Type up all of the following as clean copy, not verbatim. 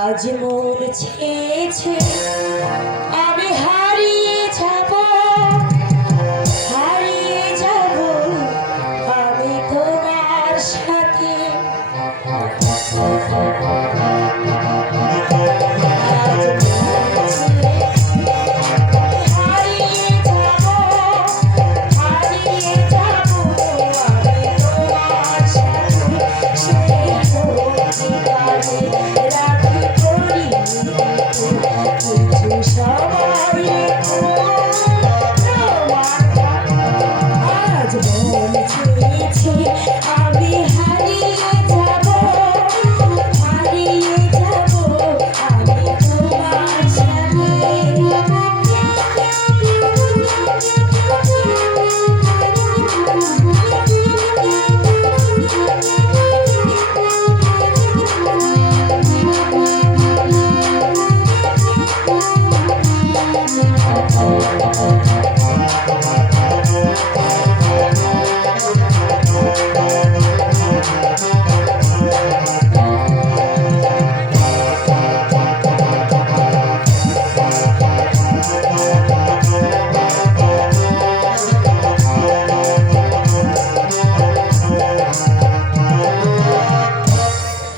আজ মন ছেয়েছে আমি হারিয়ে যাব, হারিয়ে যাব আমি তোমার সাথে।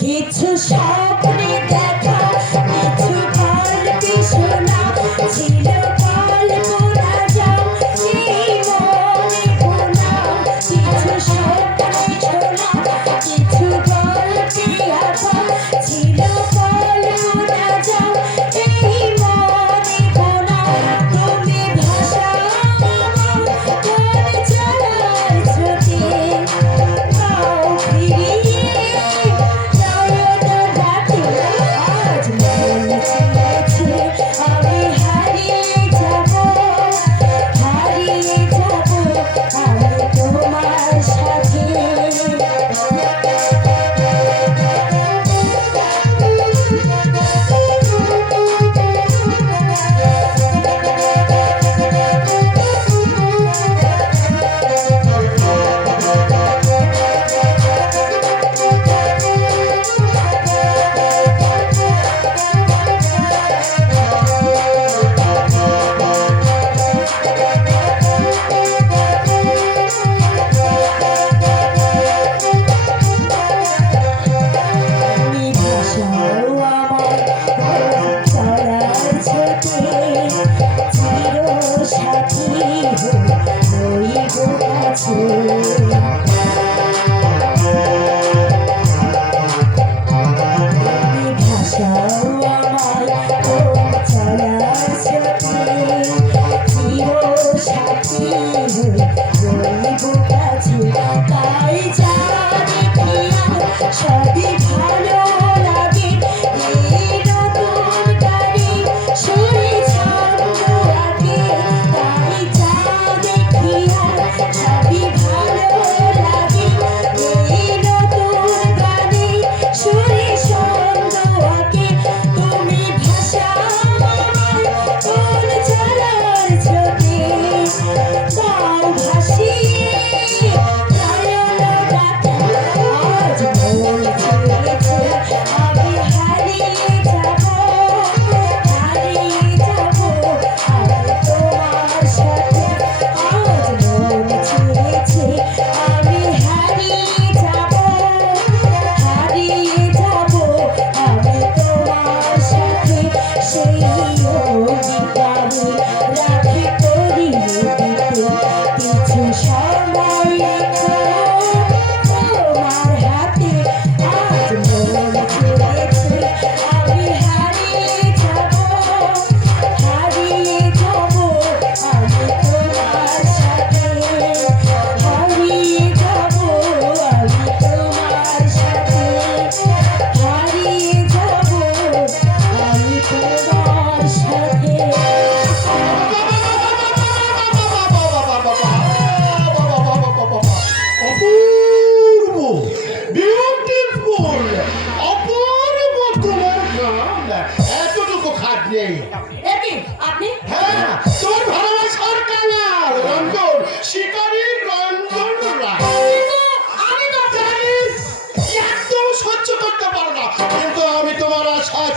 কিছু স্বপ্নে দেখা, কিছু গল্পে শোনা ছিল কল্পনা যাও এই মনে গোনা। কিছু স্বপ্নে শোনা, কিছু গল্পে আঁকা ছিল কল্পনা যাও এই মনে গোনা। তুমি ভাষা কোন চালার ছোটে গাও ফিরিয়ে সবই ভালো লাগে এই নতুন গাড়ি সুরে ছন্দ আগে তাই যা দেখি সবই ভালো লাগে এই নতুন গাড়ি সুরে ছন্দ আগে। তুমি ভাষা কোন চালার ছোটে গাও ভাসিয়ে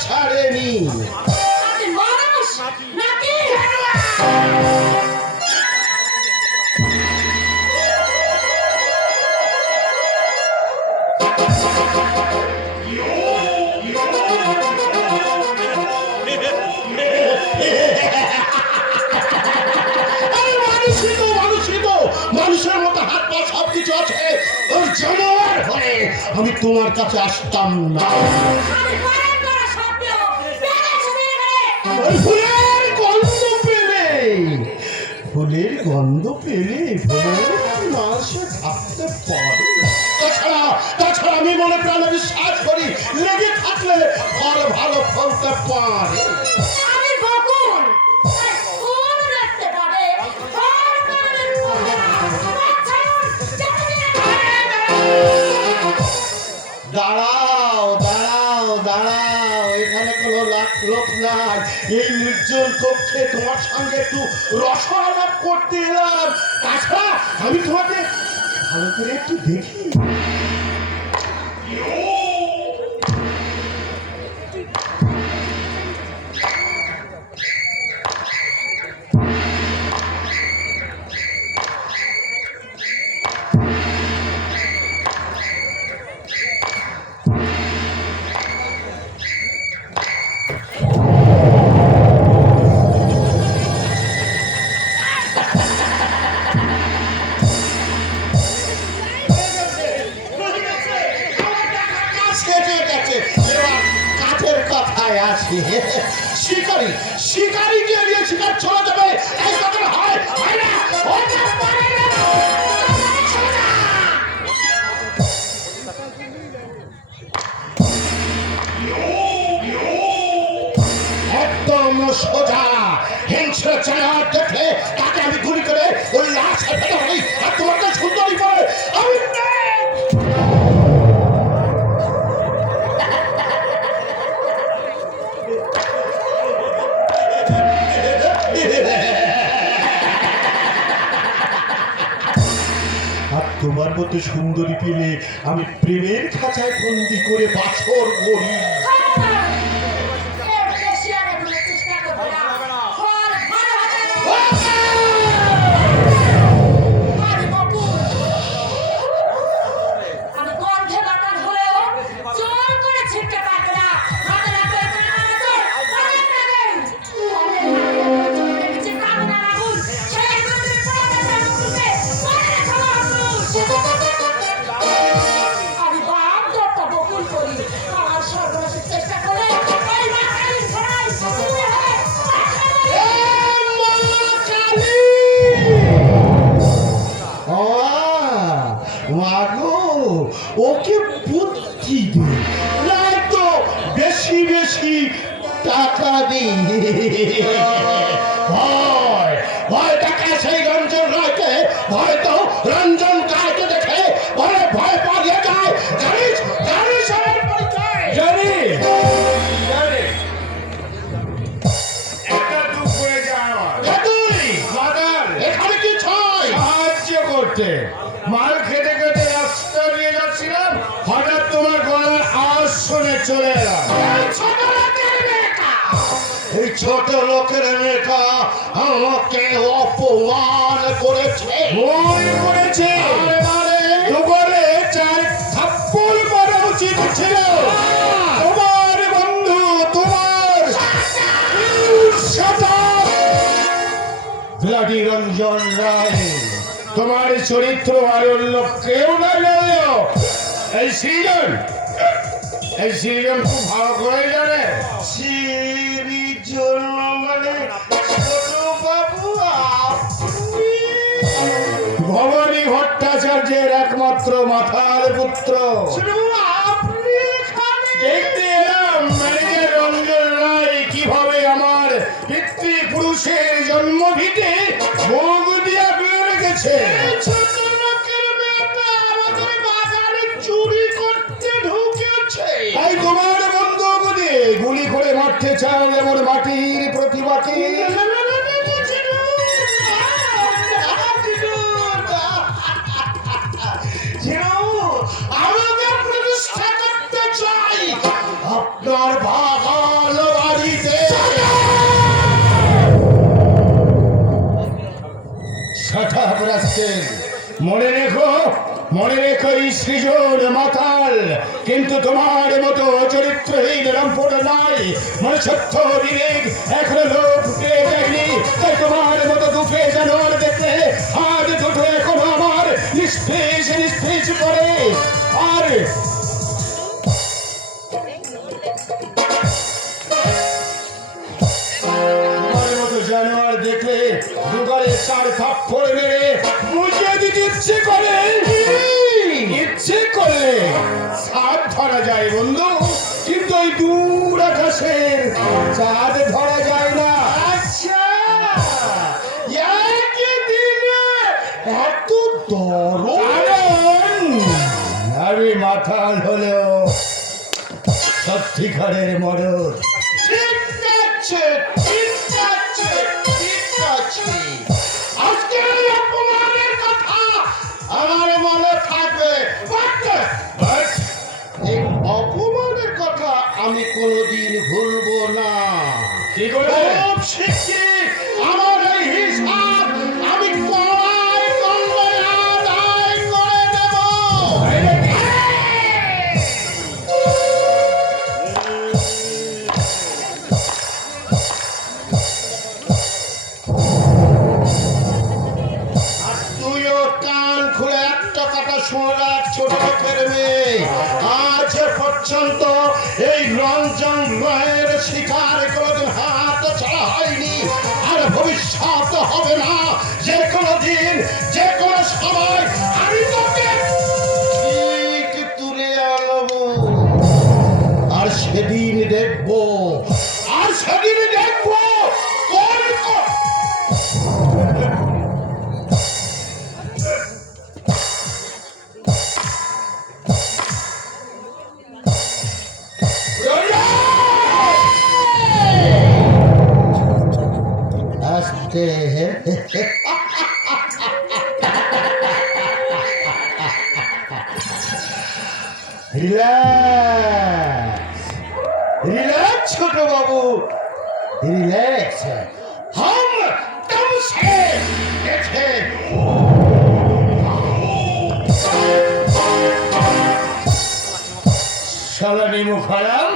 ছাড়েনি। আপনি মানুষ নাকি মানুষের মতো হাত পা সবকিছু আছে, ওর জানোয়ার হলে আমি তোমার কাছে আসতাম না। আমি বারণ করা সত্ত্বেও বেড়েছে মেরে ওই ফুলের গন্ধ পেলে, ফুলের গন্ধ পেলে ভ্রমণ না সে থাকতে পারে। তাছাড়া আমি মনে প্রাণে বিশ্বাস করি লেগে থাকলে ফল ভালো ফলতে পারে। আমি বকুল কোন রাখতে পারে দাঁড়াও দাঁড়াও দাঁড়াও, এখানে কোনো লোক নাই। এই নির্জন কক্ষে তোমার সঙ্গে একটু রসালাপ করতে এলাম। তাছাড়া আমি তোমাকে ভালো করে একটু দেখি। কাঠের কথায় আসি, শিকারি শিকারিকে নিয়ে শিকার চলে যাবে, এই কথা হয় না, ওটা পারে না। একদম সোজা হিংস্র চেহারা দেখে তাকে আমি গুলি করে ওই লাশ ফেলে হই, আর তোমাকে সুন্দরী করে আমি তোমার মতো সুন্দরী পেলে আমি প্রেমের খাঁচায় বন্দি করে বাছর করি। ওকে বুদ্ধি দে, নয়তো বেশি বেশি টাকা দি। ভয় টাকা সেই রঞ্জন রায়কে, হয়তো রঞ্জন রায়কে দেখে বলে ভয় পালিয়ে যায়। জানিস জানিস আমার পরিচয়? জানি একটা দুঃখ হয়ে যায় আমার। মাদার এখানে কি ছয় সাহায্য করতে মাল খেতে খেতে রাস্তা দিয়ে যাচ্ছিলাম, হঠাৎ তোমার গলার আওয়াজ শুনে চলে এলাম। এই ছোট লোকের মেয়েটা আমাকে অপমান করেছে। ভুল করেছে, দুপুরে 4 থাপ্পড় মারা উচিত ছিল। তোমার বন্ধু, তোমার ব্লাডি রঞ্জন রায়, তোমার চরিত্র আর অন্য কেউ না জানলেও এই সৃজন খুব ভালো করে জানে। মানে ছোট বাবু আপনি? ভবানী ভট্টাচার্যের একমাত্র মাথার পুত্র। আপনি এখানে? দেখতে এলাম ম্যানেজার রঞ্জন রায় কিভাবে আমার পিতৃপুরুষের জন্মভিটে মুখ দিয়া বেড়ে রেখেছে। ছোট লোকের মেয়েটা আমাদের বাজারে চুরি করতে ঢুকেছে। তাই তোমার বন্দুক দিয়ে গুলি করে মারতে চাও যেমন মাটির প্রতিমাকে। আমাকে প্রতিষ্ঠা করতে চাই আপনার বাগান মনে রেখো এই সৃজন মাতাল, কিন্তু তোমার মতো চরিত্রহীন লম্পট নাই। মনুষ্যত্ব বিবেক এখনো লোপ পেয়ে যায়নি, তাই তোমার মতো দুপে জানোয়ার দেখলে হাত দুটো এখনো আমার নিষ্পেষ নিষ্পেষ করে। আর তোমার মতো জানোয়ার দেখলে দুগালে 4 থাপ্পড় মেরে মুছিয়ে দিতে ইচ্ছে করলে চাঁদ ধরা যায় বন্ধু, কিন্তু ওই দূর আকাশের চাঁদ ধরা যায় না। আচ্ছা, একই দিনে এত দরদ? আমি মাথাল হলেও সত্যিকারের মরদ। ঠিক আছে, ঠিক আছে, ঠিক আছে। আজকে এই অপমানের কথা আমার মনে থাকবে। But এই অপমানের কথা আমি কোনোদিন ভুলবো না। কি করে? খুব শিগগিরই আমার এই হিসাব আমি কড়াই কঙ্গলে আদায় করে দেব। আর তুইও কান খুলে একটা কথা শুনে রাখ, ছোট লোকের মেয়ে। আজ পর্যন্ত এই রঞ্জন মায়ের শিকার কোনোদিন হাত ছাড়া হয়নি, আর ভবিষ্যৎ হবে না। যে কোনো দিন, যে কোনো সময় আমি তোকে ঠিক তুলে আনবো, আর সেদিন দেখবো, আর সেদিন দেখবো কোন আস্তে রিল্যাক্স, রিল্যাক্স ছোট বাবু, রিল্যাক্স। हम तुमसे देखे সালানি মুখারাম,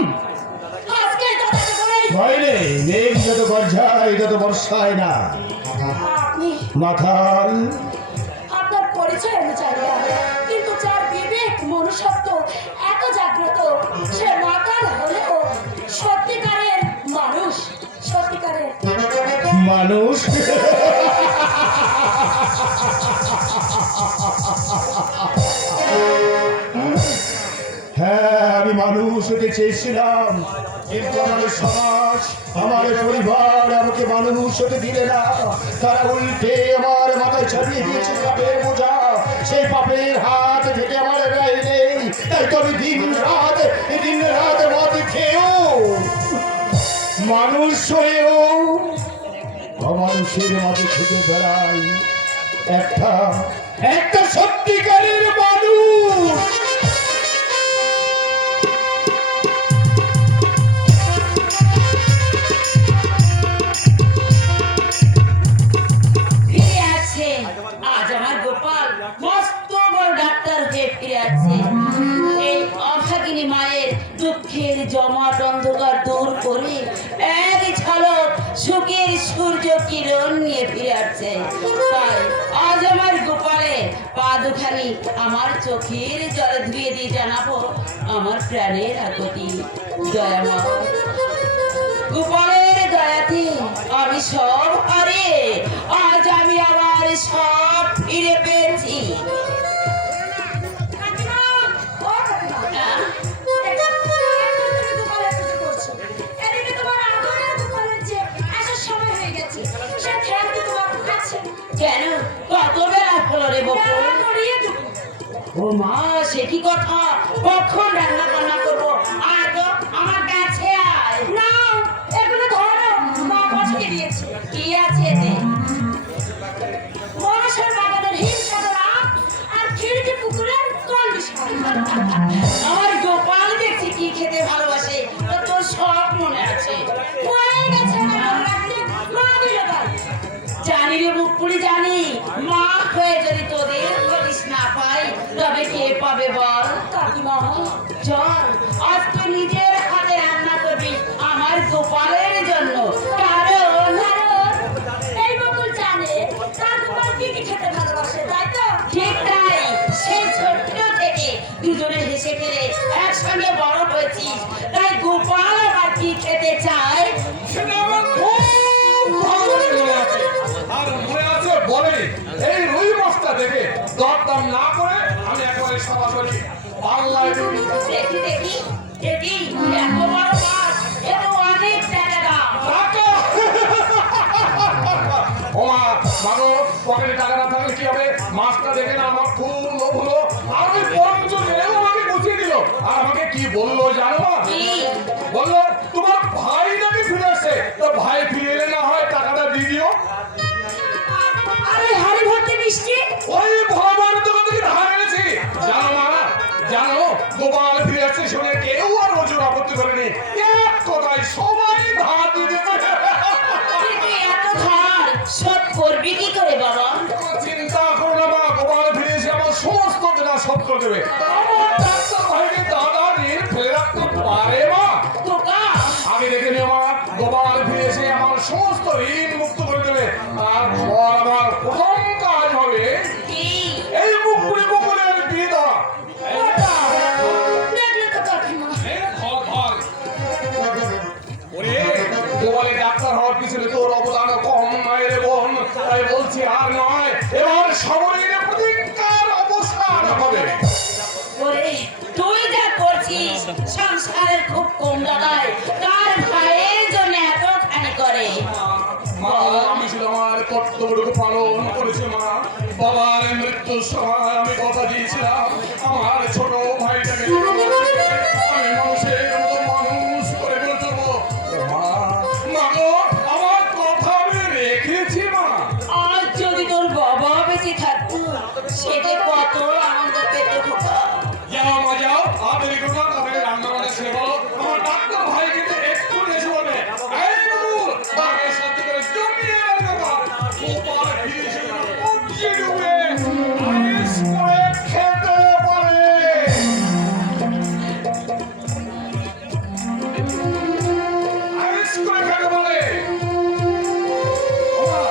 আজকে কথাটা বলেই ভয় নেই, মেঘ যত বর্ষায় তত বর্ষায় না। আপনি মাথাল, আপনার পরিচয় আমি জানি না, কিন্তু যার বিবেক মনুষ্যত্ব এত জাগ্রত, সে মাতাল হলেও সত্যিকারের মানুষ, সত্যিকারের। মানুষ। হ্যাঁ, আমি মানুষ হতে চেয়েছিলাম, কিন্তু আমার সমাজ, আমার পরিবার আমাকে মানুষ হতে দিলে না। তারা উল্টে আমার মাথায় চাপিয়ে দিয়েছে পাপের বোঝা। সেই পাপের হাত থেকে আমার রেহাই নেই, তাই তো আমি দিন রাত মদ খেয়েও, মানুষ হয়েও অমানুষের মাঝে ছুটে বেড়াই। একটা সত্যিকারের মানুষ। ফিরে আছে আজ আমার গোপাল, মস্ত বড় ডাক্তার হয়ে ফিরে আছে। এই অভাগিনী মায়ের দুঃখের জমাট অন্ধকার দূর করে এক ঝলক সুখের সূর্য কিরণ নিয়ে ফিরে আসছে। তাই আজ আমার গোপালের পা দুখানি আমার চোখের জলে ধুয়ে দিয়ে জানাবো আমার প্রাণের আকুতি। দয়াময় গোপালের দয়াতে আমি সব হারে আজ আমি আবার সব ফিরে পেয়েছি। কাকিমা, ও কাকিমা, আহ, তুমি গোপালের পুজো করছো। এদিকে তোমার আদরের গোপালের যে আসার সময় হয়ে গেছে, সে খেয়াল কি তোমার আছে? কেন কত বেলা হলো রে বকু? বেলা গড়িয়ে দুপুর। ও মা, সে কি কথা? কখন রান্না বান্না করবো? আয় তো আমার কাছে আয়। নাও, এগুলো ধরো, মা পাঠিয়ে দিয়েছে। কি আছে এতে? মনসার বাগানের হিমসাগর আম আর খিড়কি পুকুরের কলমি শাক। আমার গোপাল দেখছি কি খেতে ভালোবাসে, তো তোর সব মনে আছে। হয়ে গেছে আমার রাখতে, মা দিল গাল। জানি রে বুকপুরি জানি, মা হয়ে যদি তোদের হদিস না পাই তবে কি পাল্লায় দিবি। দেখি দেখি দেখি এত বড় মাছ এ তো অনেক টাকা দাম। টাকা! ও মা, মাগো, পকেটে টাকা না থাকলে কি হবে? মাছটা দেখে না আমার খুব লোভ হলো। আমি পঞ্চম দিনেও আমাকে বুঝিয়ে দিল। আর আমাকে কি বললো জানো মা? কি? বললো তোমার ভাই নাকি ফিরে আসছে, তো ভাই ফিরে এলে না হয় টাকাটা দিয়ে দিও। আরে হাড়ি ভর্তি মিষ্টি। ওই ভগবানের দোকান থেকে ধার এনেছি। জানো মা, জানো গোপাল ফিরে আসছে শুনে কেউ আর ওজোর আপত্তি করেনি। এক কথায় সবাই ধার দিয়ে দিয়েছে। তুই এত ধার শোধ করবি কি করে বাবা? কোনো চিন্তা করো না মা, গোপাল ফিরে এসে আমার সমস্ত দেনা শোধ করে দেবে। আমার ডাক্তার ভাইকে দাদা ঋণ ফেলে রাখতে পারে মা? খোকা, আগে দেখে নিও মা, গোপাল ফিরে এসে আমার সমস্ত ঋণ মুক্ত করে দেবে। তারপর আমার প্রথম কাজ হবে কি? এই মুকুলি মুকুলের বিয়ে দেওয়া। দেখলে তো কাকিমা, ওরে, গোপালের ডাক্তার হওয়ার পিছনে তোর অবদান কম নয় রে বোন। তাই বলছি আর নয়, এবার সময়ের প্রতিজ্ঞার অবসান হবে। ওরে তুই যা করছিস সংসারের খুব কম দাদায় তার ভাইয়ের জন্য এতখানি করে। মা, আমি শুধু আমার কর্তব্যটুকু পালন করেছি মা। বাবার মৃত্যুর সময় আমি কথা দিয়েছিলাম আমার ছোট ভাইটাকে আমি মানুষের মতো মানুষ করে গড়ে তুলবো। ও মা, মা গো, আমার কথা আমি রেখেছি মা। আর যদি তোর বাবা বেঁচে থাকতো সেটা কত আনন্দ পেত খোকা। যাও মা যাও, আর দেরি করো না, তাড়াতাড়ি রান্না বান্না সেরে বলো। আমার ডাক্তার ভাই কিন্তু একটু এসে বলবে, এই বাবু, বাবার সাথে করে জমিয়ে রান্না কর। গোপাল ফিরে এসে যেন কবজি ডুবে আয়েস করে খেতে পারে। আয়েস করে খেতে পারে। ও মা,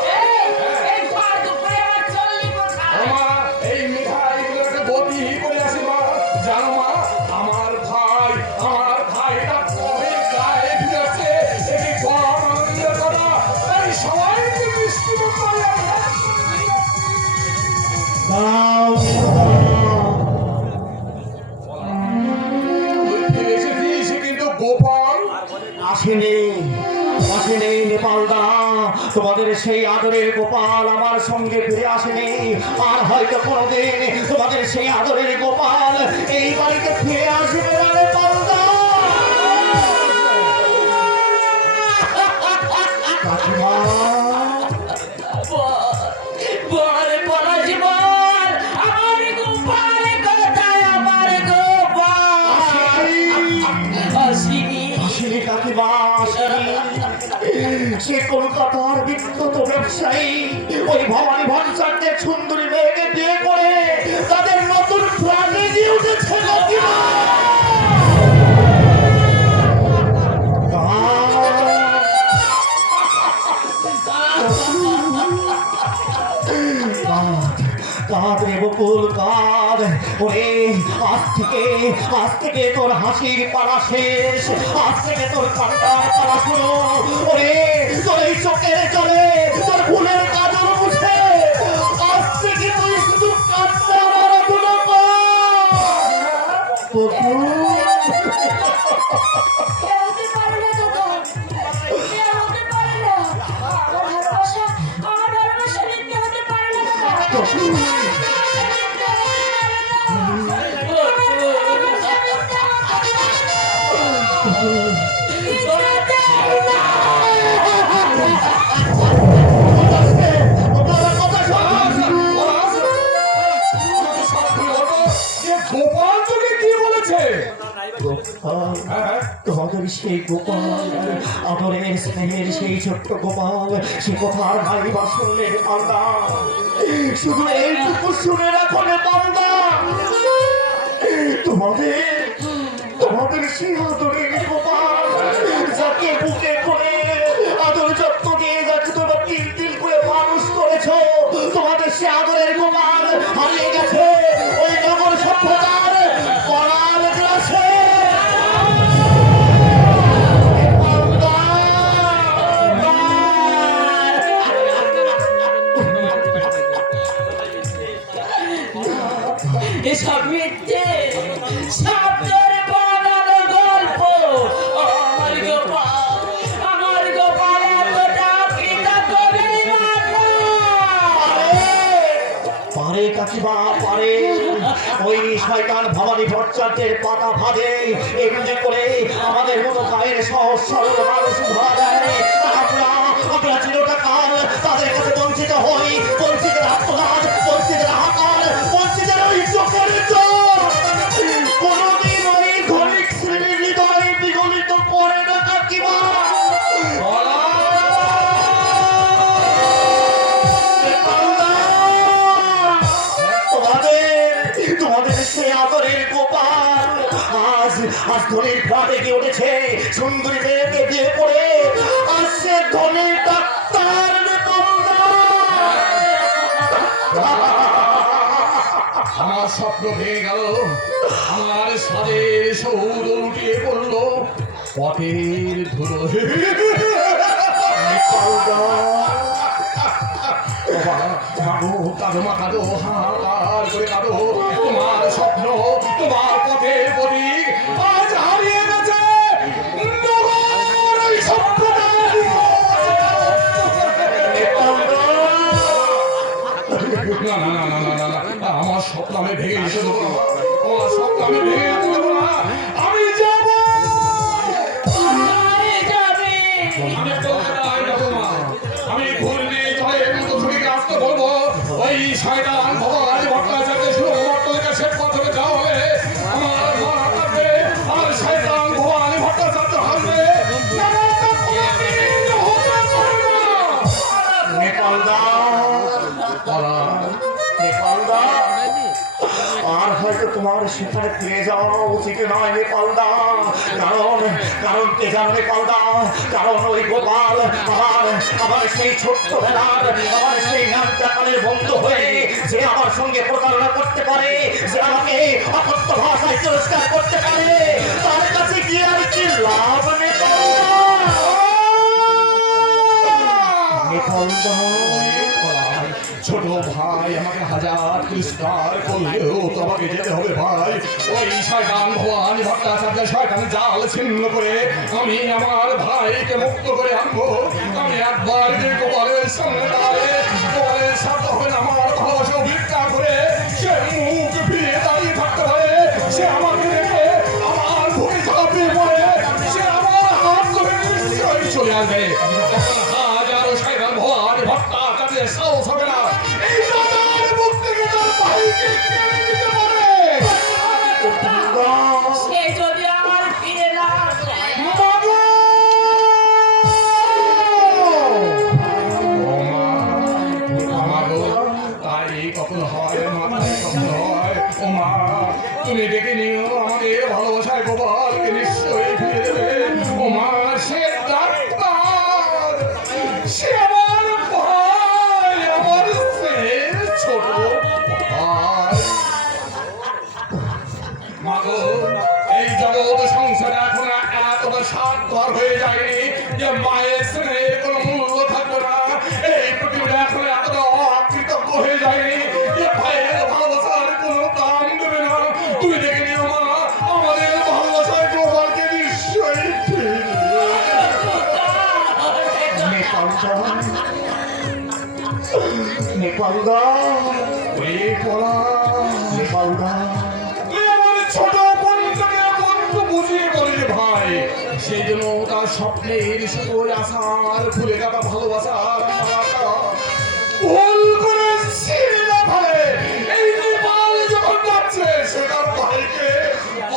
এই ভর দুপুরে আমার চল্লি কোথায়? ও মা, এই মিঠাইগুলোকে বতি করে আসি মা। জানো মা, আমার ভাইটা কবে গায়ে ফিরে আসছে, এটি বড় আনন্দের কথা। তাই সবাইকে মিষ্টি মুখ করে তুই ফিরে এসেছিস, কিন্তু গোপাল আসেনি, আসেনি নেপালদা। তোমাদের সেই আদরের গোপাল আমার সঙ্গে ফিরে আসেনি। আর হয়তো কোনোদিন তোমাদের সেই আদরের গোপাল এই বাড়িতে ফিরে আসবে না নেপালদা। কাকিমা, বল বল জীবন আমার গোপাল কোথায়? আমার গোপাল আসিনি। আসেনি কাকিমা, আসেনি। সে কলকাতার বিখ্যাত ব্যবসায়ী ওই ভবানী ভট্টাচার্যের সুন্দরী মেয়েকে বিয়ে করে তাদের নতুন ফ্ল্যাটে দিয়ে উঠেছে কাকিমা। কাঁদ রে বকুল কাঁদ। ওরে আজ থেকে তোর হাসির পালা শেষ, আজ থেকে তোর কান্নার পালা শুরু। ওরে তোর এই চোখের জলে তোর ফুলের কাজল মুছে আজ থেকে তুই শুধু কান্নার আরাধনা কর। বকুল, এ হতে পারে না দাদা, এ হতে পারে না। আমার ভালোবাসা মিথ্যে হতে পারে না দাদা। বকুল, গোপাল তোকে কি বলেছে? তোমাদের সেই গোপাল, আদরের স্নেহের সেই ছোট্ট গোপাল, সে কথার ভাই বা শুনলে পাল্টা। শুধু এইটুকু শুনে রাখো রে পাল্টা, তোমাদের সেই আদরের গোপাল যাকে বুকে করে আদর যত্ন দিয়ে যাকে তোমরা তিল তিল করে মানুষ করেছো, তোমাদের সে আদরের গোপাল হারিয়ে গেছে ওই নগর সভ্যতার করার গ্লাসে। এসব মিথ্যে কাকিমা পারে ওই শয়তান ভবানী ভট্টাচার্যের পাতা ফাঁদে এমনি করে আমাদের মতো গায়ের সহজ সরল মানুষ ধরা দেয়। আমরা চিরকাল তাদের কাছে বঞ্চিত হই, বঞ্চিতের আত্মনাদ, বঞ্চিতের হাকার, বঞ্চিতের ওই চোখের চোখ কোনদিন ওই ধনিক শ্রেণীর হৃদয় বিগলিত করে না কাকিমা। তোমাদের সে আদরের গোপাল আজ ধনের ঘাটে গিয়ে উঠেছে, সুন্দরী মেয়েকে বিয়ে করে আজ সে ধনের ডাক্তার। আমার স্বপ্ন ভেঙে গেল, আমার সাদের সৌদ উঠিয়ে পড়ল পথের ধুলো। কাঁদো মা কাঁদো, হাহাকার করে কাঁদো, তোমার স্বপ্ন, তোমার পথের প্রতীক আজ হারিয়ে গেছে। আমার স্বপ্ন আমি ভেঙে যেতে দেবো না, আমার স্বপ্ন আমি ভেঙে যেতে দেবো না। আমি যাবো, আমি কলকাতায় যাবো না। আমি ঘূর্ণি জলের মতো ছুটিকে আসতে বলবো ওই শয়তান ভগবান ভট্টাচার্য শুভমর্তকে শেষ পথে যাওয়া হবে। আমার মা কাঁদবে আর শয়তান ভগবান ভট্টাচার্য হাসবে। আর হয়তো তোমার সেখানে ফিরে যাওয়া উচিত নয় নেপালদা, কারণ কে জানো নেপালদা, কারণ ওই গোপাল আমার সেই ছোট্টবেলার, আমার সেই নামটাকালের বন্ধু হয়ে যে আমার সঙ্গে প্রতারণা করতে পারে, যে আমাকে অকথ্য ভাষায় তিরস্কার করতে পারে, তার কাছে গিয়ে আর কি লাভ নেপালদা। ছোট ভাই আমাকে হাজার তিরস্কার করলেও তোমাকে যেতে হবে ভাই। ওই শয়তান ভগবান ভট্টাচার্য শয়তান জাল ছিন্ন করে আমি আমার ভাইকে মুক্ত করে আনবো। আমি একবার যে গোপালের সামনে দাঁড়িয়ে গোপালের সাথে হবে না আমার ভালোবাসা ভিক্ষা করে সে মুখ ফিরে দাঁড়িয়ে থাকতে পারে, সে আমাকে দেখে আমার ভূমি ঝাঁপিয়ে পড়ে সে আমার হাত ধরে নিশ্চয়ই চলে আসবে। হাজারো শয়তান ভগবান ভট্টাচার্যের সাহস হবে না এই দাদার মুখ থেকে তার ভাইকে কেড়ে নিতে পারে। সে যদি আমার ফিরে না আসে, তাই কখন হয় মাথায় কখন হয়। ও মা, তুমি ডেকে নিও আমাদের ভালোবাসায় গোপালকে নিশ্চয়ই ফিরে দেবে। ও মা, সে ডাক্তার, সে আমার ভাই, আমার সে ছোট ভাই। মাগো, এই জগৎ সংসারে এখন এতটা স্বার্থপর হয়ে যায়নি যে মায়ের স্নেহের কোনো মূল্য থাকবে না। এই পৃথিবীটা এখন এতটা অকৃতজ্ঞ হয়ে যায়নি যে ভাইয়ের ভালোবাসার কোনো দাম দেবে না। তুই দেখে নিও মা, আমাদের ভালোবাসার গোপালকে নিশ্চয়ই ফিরে দেবে। নেপালদা নেপালদা ছোট বোনটাকে বন্ধু বুঝিয়ে বলি ভাই, সেই জন্য তার স্বপ্নের শুধু আশার ফুলে কাটা ভালোবাসার ভুল করে ছিঁড়ে না ফেলে। এই নেপাল যখন যাচ্ছে সে তার ভাইকে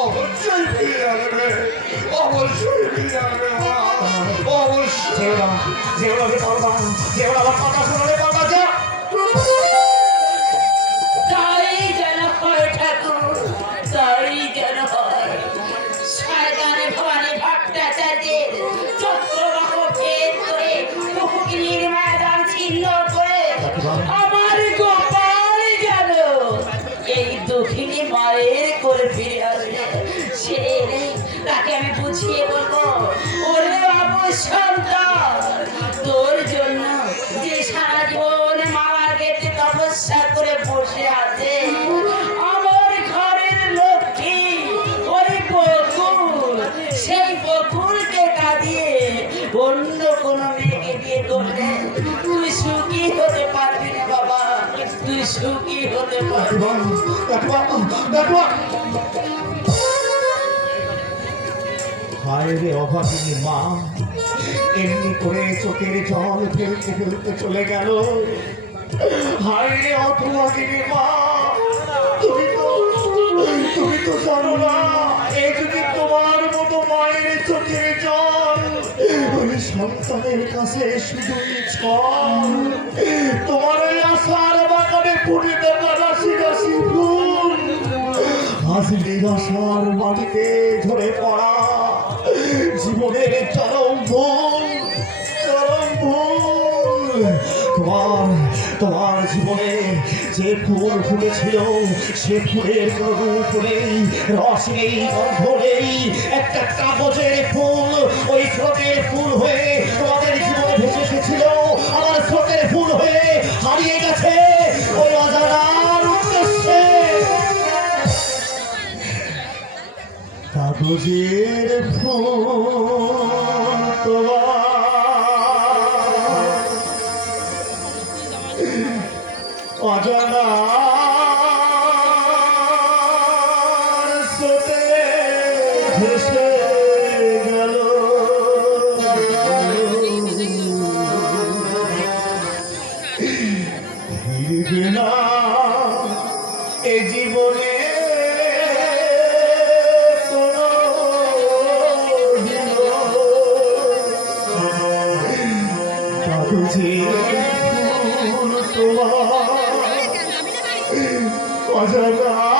অবশ্যই ফিরে আনবে, অবশ্যই ফিরে আনবে মা, অবশ্যই। যেওড়া নেপালদা, যেওড়া আমার কথা শোনো নেপালদা, যা। তাই যেন হয় ঠাকুর, তাই যেন হয়। শয়তান ভবানী ভট্টাচার্যের চক্রবাহ ভেদ করে কুকুকিনীর ময়দান ছিন্ন করে আমার গোপাল যেন এই দক্ষিণী মায়ের করে ফিরে আসবে। সে তাকে আমি বুঝিয়ে বলবো, ওরে অবসন্তান, তোর জন্য যে সারা জীবন মামার গেটে তপস্যা করে বসে আছে আমার ঘরের লক্ষ্মী ওই বকুল, সেই বকুলকে কাঁদিয়ে অন্য কোনো মেয়েকে বিয়ে করলে তুই সুখী হতে পারবি না বাবা। তুই সুখী হতে পারবি। কাকিমা, কাকিমা, কাকিমা। হায় রে অভাগিনী মা, এমনি করে চোখের জল ফেলতে ফেলতে চলে গেল। হায় রে অভাগিনী মা, তুমি তো জানো না, এই যদি তোমার মতো মায়ের চোখের জল ওই সন্তানের কাছে শুধুই ছল। তোমার ওই আশার বাগানে ফুটিতে রাশি রাশি ফুল আজ নিরাশার মাটিতে ঝরে পড়া জীবনের চরম ভুল, চরম ভুল। তোমার জীবনে যে ফুল ফুটেছিল সে ফুলের কোনো রূপ নেই, রস নেই, গন্ধ নেই। একটা কাগজের ফুল ওই স্রোতের ফুল হয়ে তোমাদের জীবনে ভেসে এসেছিল, আমার স্রোতের ফুল হয়ে হারিয়ে গেছে ওই অজানার উদ্দেশ্যে। কাগজের ফুল তোমার অজানার স্রোতে ভেসে গেল। ফিরবে না এ জীবনে কাগজের ফুল তোমার অজানা